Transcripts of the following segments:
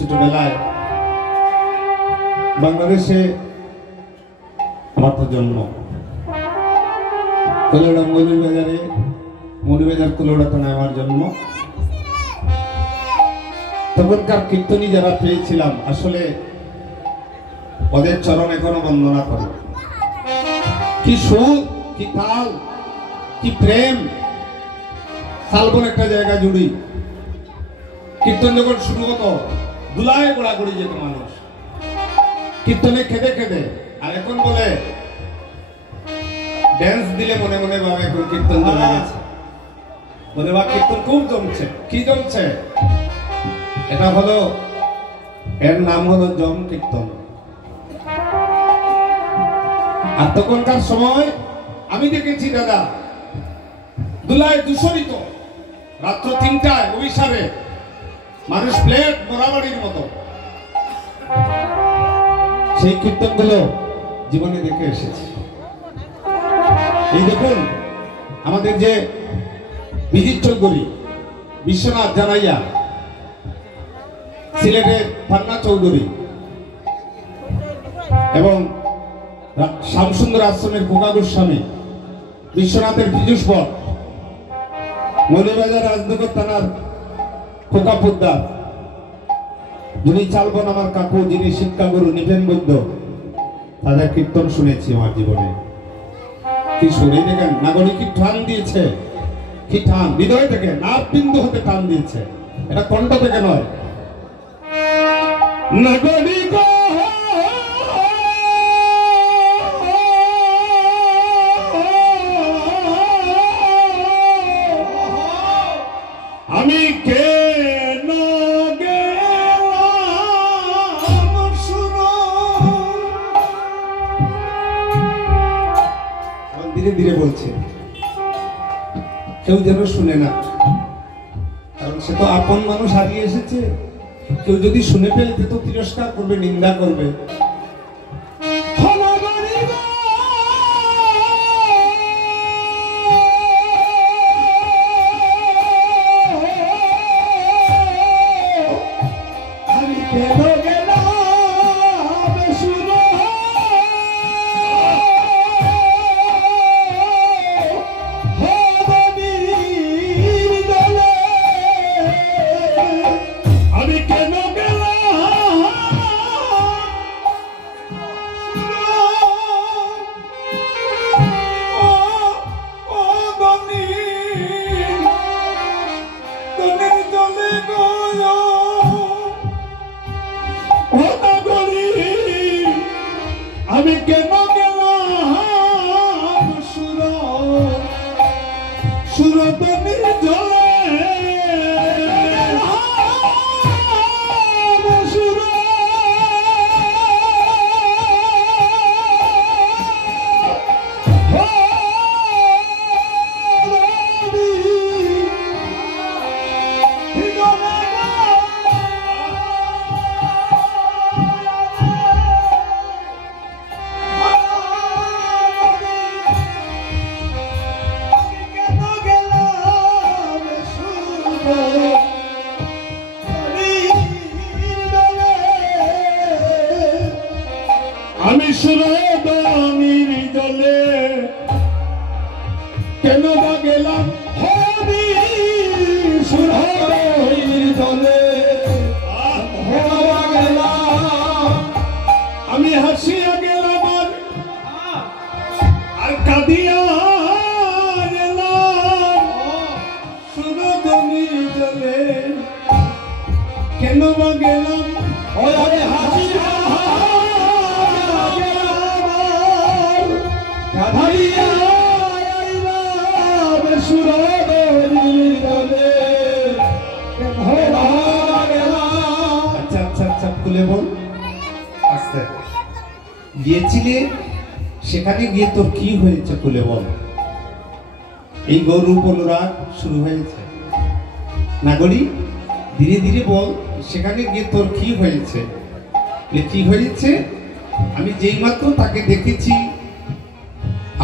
ছোটবেলায় বাংলাদেশে আমার তো জন্ম কুলোড়া মৌলভীবাজারে, মৌলভীবাজার কুলোড়া থানায় আমার জন্ম। তখনকার কীর্তনী যারা পেয়েছিলাম, আসলে ওদের চরণ এখনো বন্দনা করি। কি সুর, কি তাল, কি প্রেম। শালবন একটা জায়গা জুড়ি কীর্তন যখন শুরু হতো, দুলায় গোড়াগড়ি যেত মানুষ কীর্তনে খেদে খেদে। আর এখন বলে ড্যান্স দিলে মনে মনে ভাবে এখন কীর্তন জমে গেছে, মনে ভাব কীর্তন খুব জমছে। কি জমছে? এটা হলো, এর নাম হলো জম কীর্তন। আর তখনকার সময় আমি দেখেছি দাদা, দুলায় দূষণিত, রাত্র ৩টায় অভিসারে মানুষ প্লেট মোড়াবাড়ির মতো। সেই কীর্তনগুলো জীবনে দেখে এসেছি। এই দেখুন আমাদের যে বিজিত চৌধুরী, বিশ্বনাথ জানাইয়া, সিলেটের পান্না চৌধুরী এবং শ্যামসুন্দর আশ্রমের খোকা গোস্বামী, বিশ্বনাথের পীযুষ ভট্ট, মৌলভীবাজার রাজনগর থানার খোকা পোদ্দার, যিনি চালবন আমার কাকু, যিনি শিক্ষাগুরু নিপেন বৈদ্য, তাদের কীর্তন শুনেছি আমার জীবনে। কি শুনে দেখেন, নাগরিক কি টান দিয়েছে, কি টান, হৃদয় থেকে নাক বিন্দু হতে টান দিয়েছে। এটা কণ্ঠ থেকে নয়। নাগরিক আমি কেন গেলাম শুনো। ধীরে ধীরে বলছে, কেউ যেন শুনে না, কারণ সে তো আপন মানুষ হারিয়ে এসেছে। কেউ যদি শুনে ফেলতে তো তিরস্কার করবে, নিন্দা করবে। আমি কেন গেলাম সুরতনি জলে, আমি সুরতনির জলে কেন বা গেলাম, হবি সুরতনির জলে কেন বা গেলাম। আমি হাসিয়া গেলাম আর কাঁদিয়া গেলাম, সুরতনির জলে কেন বা গেলাম। হাসিয়া গিয়েছিলে, সেখানে গিয়ে তোর কি হয়েছে খুলে বল। এই গৌরব অনুরাগ শুরু হয়েছে। নাগরিক ধীরে ধীরে বল, সেখানে গিয়ে তোর কি হয়েছে। কি হয়েছে? আমি যেই মাত্র তাকে দেখেছি,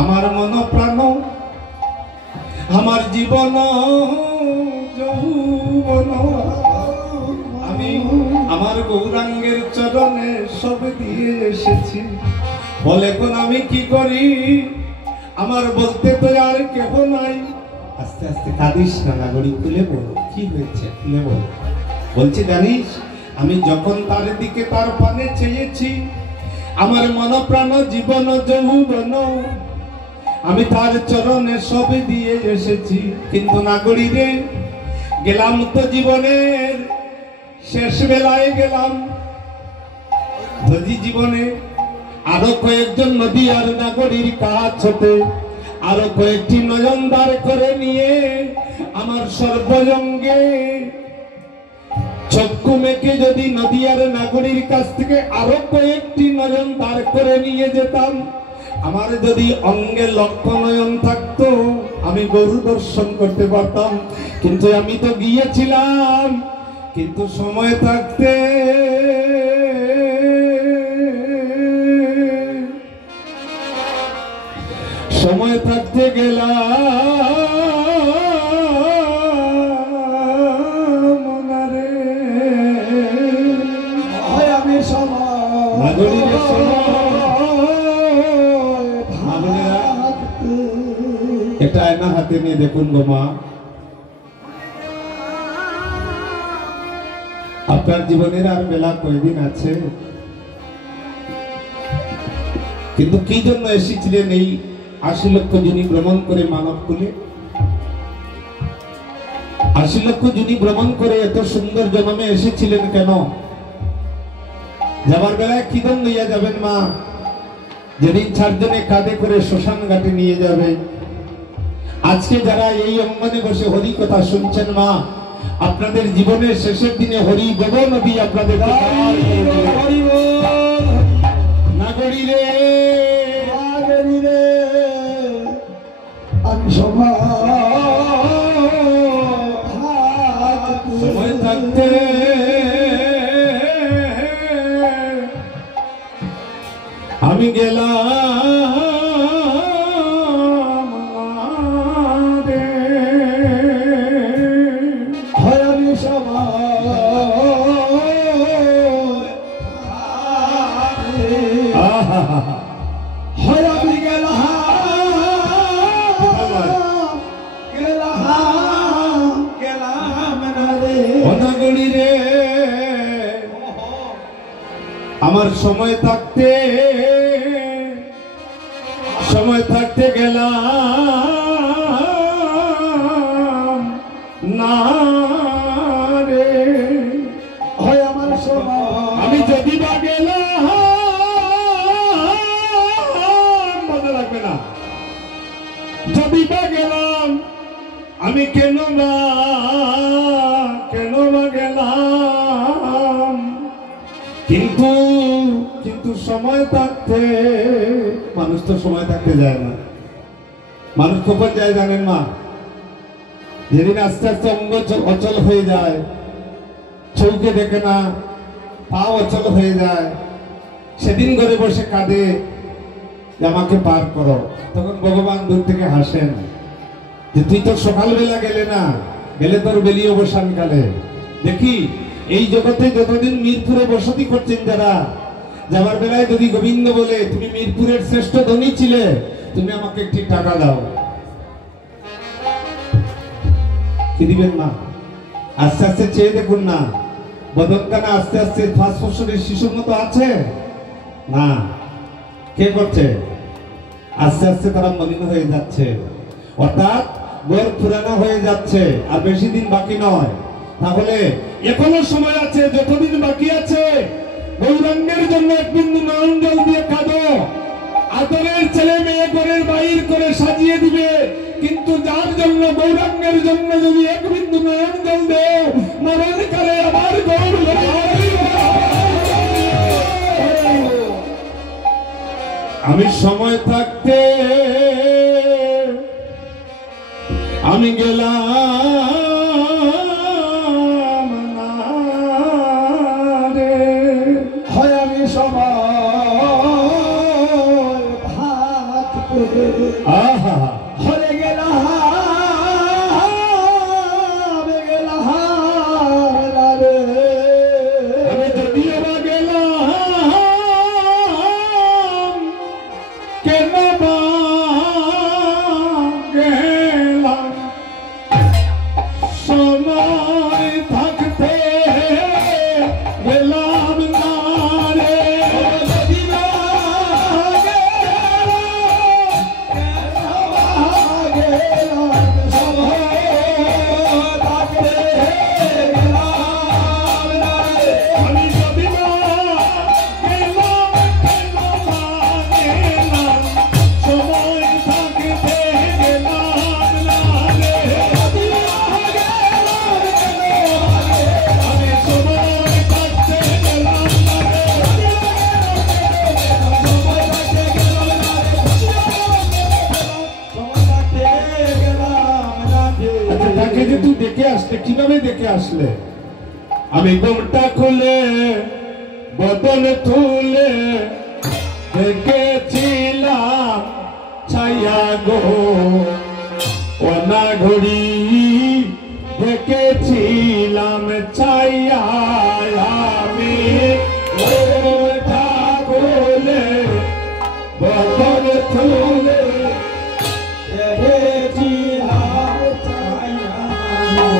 আমার মন প্রাণ, আমার জীবন যৌবন, আমি আমার গৌরাঙ্গের চরণে সব দিয়ে এসেছি, বলে কোন আমি কি করি, আমার বলতে তো আর কেহ নাই। আস্তে আস্তে কাঁদিস না নাগরিক, খুলে বল কি হয়েছে, খুলে বল। বলছে জানিস, আমি যখন তার দিকে তার পানে চেয়েছি, আমার মন প্রাণ জীবন যৌবন আমি তার চরণে সব দিয়ে এসেছি। কিন্তু নাগরিক রে, গেলাম তো জীবনের শেষ বেলায় গেলাম, ধরি জীবনে আরো কয়েকজন নদী আর নাগরীর কাছ হতে আরো কয়েকটি নয়ন দাঁড় করে নিয়ে আমার সর্বজঙ্গে চক্ষু মেখে যদি নদী আর নাগরীর কাছ থেকে আরো কয়েকটি নয়ন দাঁড় করে নিয়ে যেতাম, আমার যদি অঙ্গে লক্ষ নয়ন থাকতো, আমি গরু দর্শন করতে পারতাম। কিন্তু আমি তো গিয়েছিলাম, কিন্তু সময় থাকতে সময় থাকতে গেলাম মনারে, আমি একটা আয়না হাতে নিয়ে দেখুন গো মা, আপনার জীবনের আর বেলা কয়দিন আছে। কিন্তু কি জন্য এসেছিলেন এই ৮০ লক্ষ জনি ভ্রমণ করে মানব কুলে? ৮০ লক্ষ জনি ভ্রমণ করে এত সুন্দর জন্মে এসেছিলেন কেন? যাবার বেলায় কি দম লইয়া যাবেন মা? যেদিন ৪ জনে কাঁধে করে শ্মশান ঘাটে নিয়ে যাবে। আজকে যারা এই অঙ্গনে বসে হরি কথা শুনছেন মা, আপনাদের জীবনের শেষের দিনে হরি দেব নবী আপনাদের নাগরী রে, আমি সময় থাকতে আমি গেলাম রে, হয় আমি হয় আমি রে, আমার সময় থাকতে গেলাম না রে, হয় আমার সময় আমি যদি বা গেলাম, মনে রাখবে না, যদি বা গেলাম আমি কেন বা গেলাম, কিন্তু সময় থাকতে, মানুষ তো সময় থাকতে যায় না। মানুষ কখন যায় জানেন মা? যেদিন আস্তে আস্তে অঙ্গ অচল হয়ে যায়, চৌকে দেখে না, পা অচল হয়ে যায়, সেদিন ঘরে বসে কাঁদে যে আমাকে পার করো। তখন ভগবান দূর থেকে হাসেন যে তুই তো সকালবেলা গেলে না, গেলে তোর বেলি অবসান কালে। দেখি এই জগতে যতদিন মিরপুরে বসতি করছেন যারা, যাবার বেলায় যদি গোবিন্দ বলে তুমি মিরপুরের শ্রেষ্ঠ ধনী ছিলে, তুমি আমাকে একটি টাকা দাও, কি দিবেন না? আস্তে আস্তে চেয়ে দেখুন না, বদনখানা আস্তে আস্তে ৫ বছরের শিশুর মতো আছে না? কে করছে? আস্তে আস্তে তারা মলিন হয়ে যাচ্ছে, অর্থাৎ গোর পুরানো হয়ে যাচ্ছে, আর বেশি দিন বাকি নয়। তাহলে এখনো সময় আছে, যতদিন বাকি আছে গৌরাঙ্গের জন্য এক বিন্দু নয়ন জল দিয়ে কাঁদো। আদরের ছেলে মেয়ে ঘরের বাইর করে সাজিয়ে দিবে, কিন্তু যার জন্য গৌরাঙ্গের জন্য যদি এক বিন্দু নয়ন জল দেও, মরণ কালে আবার গৌর আমি সময় থাকতে আমি গেলাম না রে, হয় আমি সময় ভাত করে হয়ে গেলাম রে, আমি যদিও আমি ঘুমটা খুলে বদন তুলে দেখেছিলাম ছায়া গো ওনা ঘড়ি দেখেছিলাম ছায়া আমি ঘুমটা খুলে বদন তুলে দেখেছিলাম ছায়া গো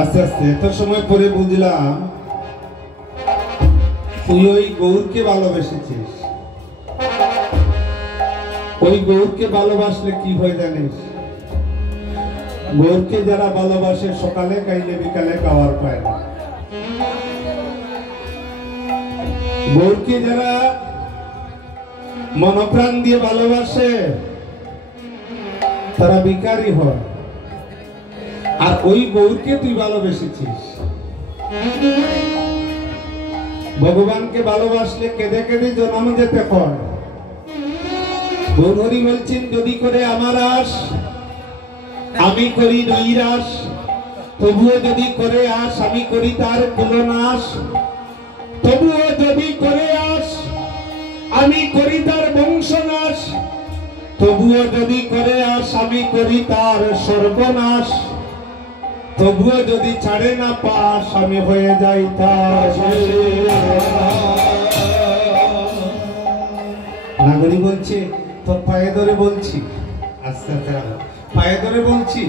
আস্তে আস্তে এত সময় পরে বুঝলাম তুই ওই গৌরকে ভালোবেসেছিস। ওই গৌরকে ভালোবাসলে কি হয় জানিস? গৌরকে যারা ভালোবাসে সকালে খাইলে বিকালে খাওয়ার পায় না। গৌরকে যারা মনপ্রাণ দিয়ে ভালোবাসে তারা ভিখারি হয়। আর ওই গৌরকে তুই ভালোবেসেছিস। ভগবানকে ভালোবাসলে কেঁদে কেঁদে জন্ম যেতে হয়। গৌরহরি বলছেন, যদি করে আমার আশ আমি করি নৈরাশ, তবুও যদি করে আস আমি করি তার কুলনাশ। তবুও যদি করে আস আমি করি তার বংশনাশ, তবুও যদি করে আস আমি করি তার সর্বনাশ। তবুও যদি ছাড়ে না পাস আমি হয়ে যাই তার। নাগরী বলছে, তোর পায়ে ধরে বলছি, আস্তে আস্তে পায়ে ধরে বলছি,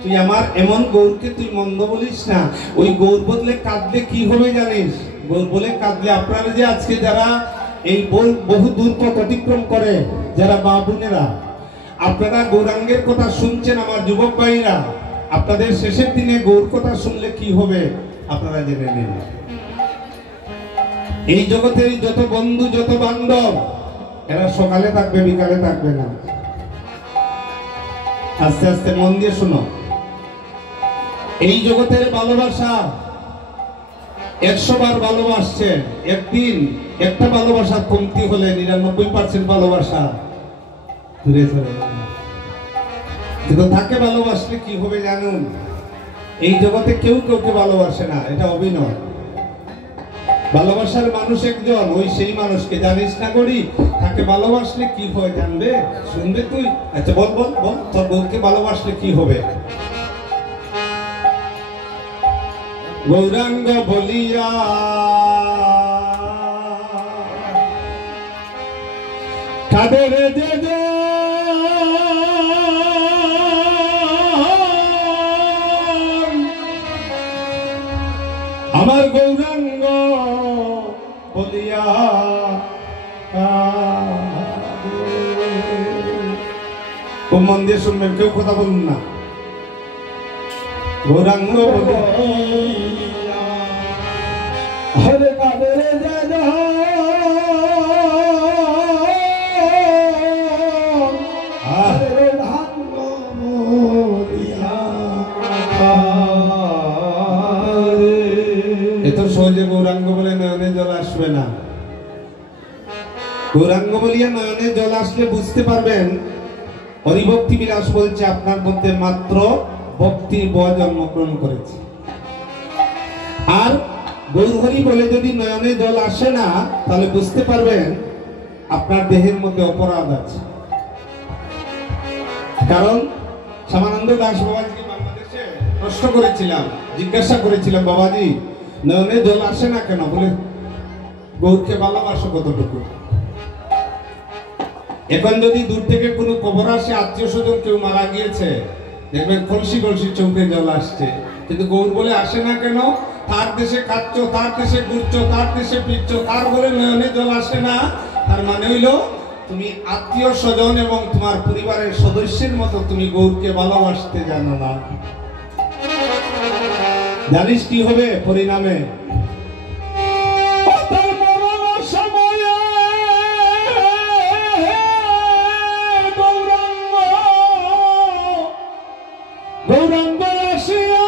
তুই আমার এমন গৌরকে তুই মন্দ বলিস না। ওই গৌর বদলে কাঁদলে কি হবে জানিস? গৌর বলে কাঁদলে আপনারা যে আজকে যারা এই বহু দূর পথ অতিক্রম করে যারা মা বোনেরা, আপনারা গৌরাঙ্গের কথা শুনছেন, আমার যুবক ভাইরা, আপনাদের শেষের দিনে গৌর কথা শুনলে কি হবে আপনারা জেনে নিন। এই জগতের যত বন্ধু যত বান্ধব এরা সকালে থাকবে বিকালে থাকবে না। আস্তে আস্তে মন দিয়ে শুনো। এই জগতের ভালোবাসা, 100 বার ভালোবাসছেন, একদিন একটা ভালোবাসা কমতি হলে 99% ভালোবাসা ঘুরে চলে যাবে। কিন্তু তাকে ভালোবাসলে কি হবে জানুন? এই জগতে কেউ কাউকে ভালোবাসে না, এটা অভিনয়। ভালোবাসার মানুষ একজন, ওই সেই মানুষকে জানিস না করি, তাকে ভালোবাসলে কি হয় জানবে? শুনবে তুই? আচ্ছা বল বল বল, তোর বউকে ভালোবাসলে কি হবে? গৌরাঙ্গ বলিয়া কাদের যে আমার গৌরাঙ্গ বলিয়া খুব মন দিয়ে শুনবেন, কেউ কথা বলুন না। গৌরাঙ্গ বলিয়া হরে কাদের এত সহজে গৌরাঙ্গ বলে নয়নে জল আসবে না। গৌরাঙ্গ বলিয়া নয়নে জল আসলে বুঝতে পারবেন হরিভক্তি বিলাস বলছে আপনার মধ্যে মাত্র ভক্তির বয় জন্মগ্রহণ করেছে। আর গৌরহরি বলে যদি নয়নে জল আসে না, তাহলে বুঝতে পারবেন আপনার দেহের মধ্যে অপরাধ আছে। কারণ শ্যামানন্দ দাস বাবাজি বাংলাদেশে প্রশ্ন করেছিলাম, জিজ্ঞাসা করেছিলাম, বাবাজি নয়নে জল আসে না কেন? বলে গৌরকে ভালোবাসো কতটুকু। এখন যদি দূর থেকে কোনো খবর আসে, আত্মীয় স্বজন কেউ মারা গিয়েছে, দেখবেন কলসি কলসি চোখে জল আসছে, কিন্তু গৌর বলে আসে না কেন? তার দেশে খাচ্ছ, তার দেশে ঘুরছো, তার দেশে ফিরছ, তার বলে নয়নে জল আসে না। তার মানে হইল তুমি আত্মীয় স্বজন এবং তোমার পরিবারের সদস্যের মতো তুমি গৌরকে ভালোবাসতে জানো না। জানিস কি হবে পরিণামে? গৌরাঙ্গ আসিয়া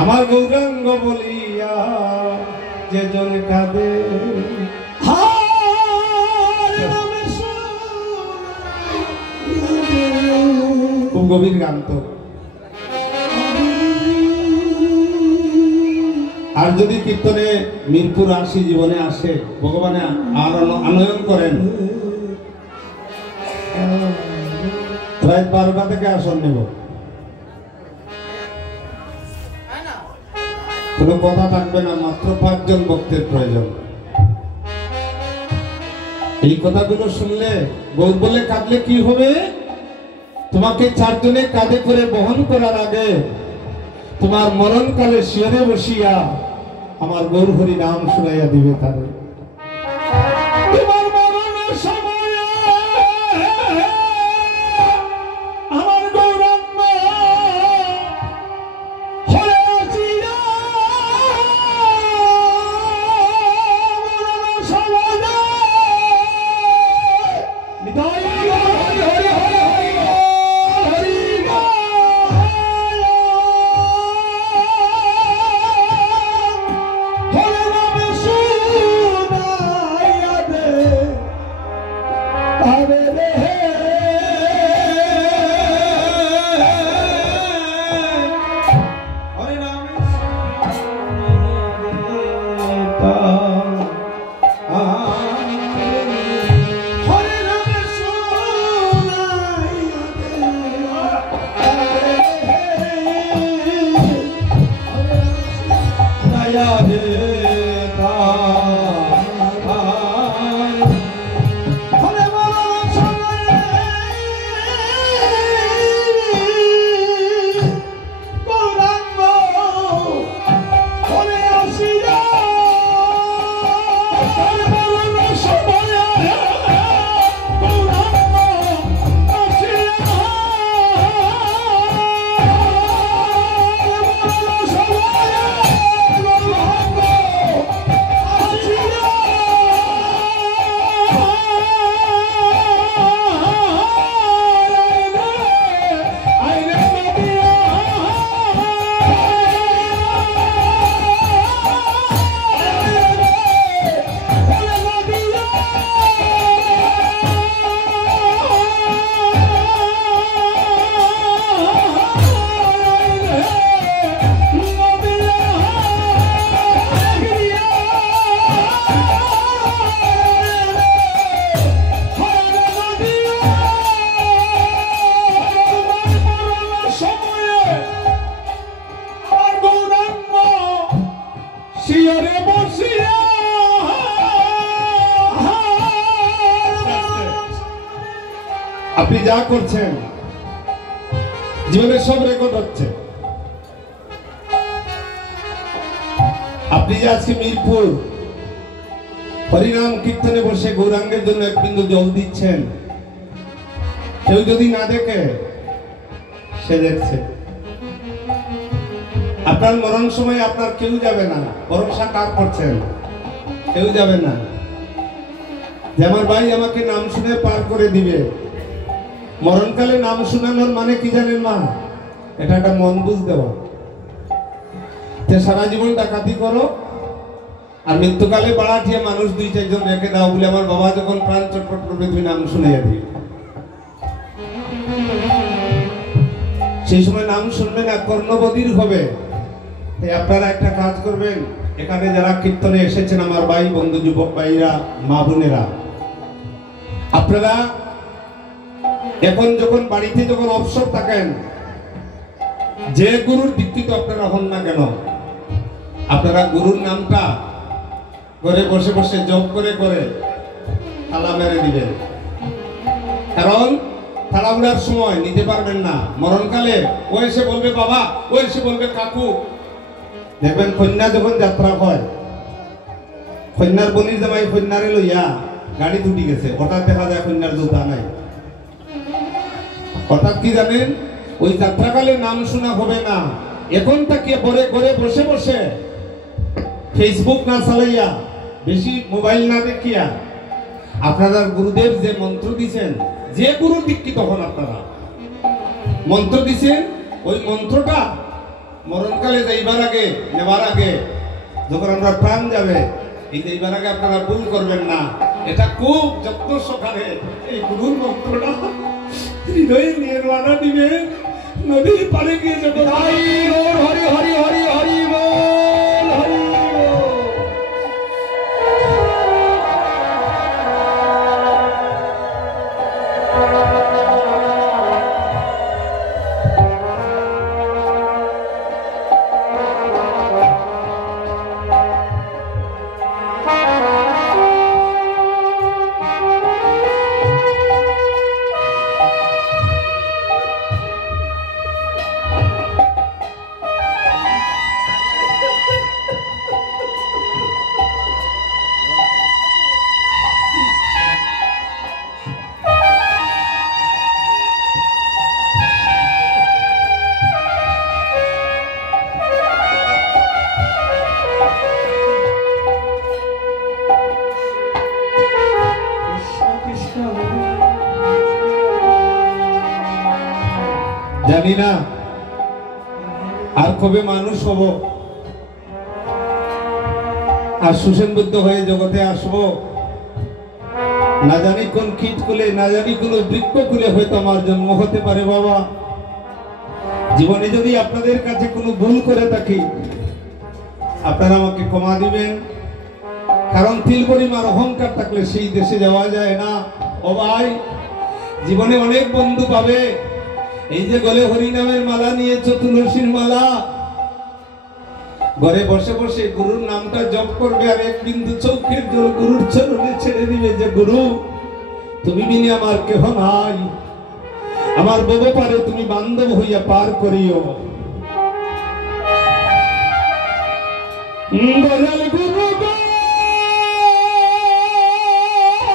আমার গৌরাঙ্গ বলিয়া যে জন কাঁদে, খুব গভীর গান তো। আর যদি কীর্তনে মিরপুর আসি জীবনে আসে, ভগবানে আর আনয়ন করেন, প্রায় 12টা থেকে আসন নেব, কোনো কথা থাকবে না, মাত্র 5 জন ভক্তের প্রয়োজন। এই কথাগুলো শুনলে গৌর বলে কাঁদলে কি হবে? তোমাকে 4 জনে কাঁধে করে বহন করার আগে তোমার মরণকালে শিয়রে বসিয়া আমার গৌর হরি নাম শুনাইয়া দিবে তাদের। তোমার মরণের সময় আমার গৌরাঙ্গ হরে আপনি যা করছেন জীবনে সব রেকর্ড হচ্ছে। আপনি যে আজকে মিরপুর হরিনাম কীর্তনে বসে গৌরাঙ্গের জন্য এক বিন্দু জল দিচ্ছেন, কেউ যদি না দেখে সে দেখছে। আপনার মরণ সময় আপনার কেউ যাবে না, ভরসা কার করছেন? কেউ যাবে না যে আমার ভাই আমাকে নাম শুনে পার করে দিবে। মরণকালে নাম শুনানোর মানে কি জানেন মা? এটা একটা মন বুঝ দেওয়া। সারা জীবন ডাকাতি করো আর মৃত্যুকালে বাড়াটিয়ে মানুষ 2-4 জন রেখে দাও বলে আমার বাবা যখন প্রাণ চটপট করবে তুই নাম শুনে যাবি। সেই সময় নাম শুনবে না, কর্ণবধির হবে। তাই আপনারা একটা কাজ করবেন, এখানে যারা কীর্তনে এসেছেন আমার ভাই বন্ধু যুবক ভাইরা মা বোনেরা, আপনারা এখন যখন বাড়িতে যখন অবসর থাকেন, যে গুরুর দীক্ষিত আপনারা হন না কেন, আপনারা গুরুর নামটা ঘরে বসে বসে জপ করে করে তালা মেরে দিবেন। কারণ তাড়াহুড়ার সময় নিতে পারবেন না। মরণকালে ও এসে বলবে বাবা, ও এসে বলবে কাকু। দেখবেন কন্যা যখন যাত্রা হয়, কন্যার বনির জামাই কন্যারে লইয়া গাড়ি দুটি গেছে, হঠাৎ দেখা যায় কন্যার জুতা নাই। হঠাৎ কি জানেন, ওই যাত্রাকালে নাম শোনা হবে না। এখন তাকে ঘরে ঘরে বসে বসে ফেসবুক না চালাইয়া, বেশি মোবাইল না দেখিয়া, আপনারা গুরুদেব যে মন্ত্র দিছেন, যে গুরু দীক্ষিত হন আপনারা মন্ত্র দিছেন, ওই মন্ত্রটা মরণকালে যাইবার আগে, নেবার আগে, যখন আমরা প্রাণ যাবে, এই যাইবার আগে আপনারা ভুল করবেন না। এটা খুব যত্ন সহকারে এই গুরুর মন্ত্রটা হৃদয়ে নিয়ে রানা দিবে। নদীর পাড়ে গিয়ে যখন হরি হরি হরি হরি বল, হরি জানি না আর কবে মানুষ হব, আর সুসেন বুদ্ধ হয়ে জগতে আসব, না জানি কোন কীট কুলে, না জানি কোন বৃক্ষ কুলে হয়তো আমার জন্ম হতে পারে। বাবা, জীবনে যদি আপনাদের কাছে কোনো ভুল করে থাকি, আপনারা আমাকে ক্ষমা দিবেন। কারণ তিল পরিমাণ অহংকার থাকলে সেই দেশে যাওয়া যায় না। ও ভাই, জীবনে অনেক বন্ধু পাবে। এই যে গলে হরিনামের মালা নিয়েছো, তুলসীর মালা, ঘরে বসে বসে গুরুর নামটা জপ করবে, আর এক বিন্দু চোখের জল গুরুর চরণে ছেড়ে দিবে যে গুরু তুমি বিনে আমার কেহ নাই, আমার বউ পারে তুমি বান্ধব হইয়া পার করিও। দয়াল গুরু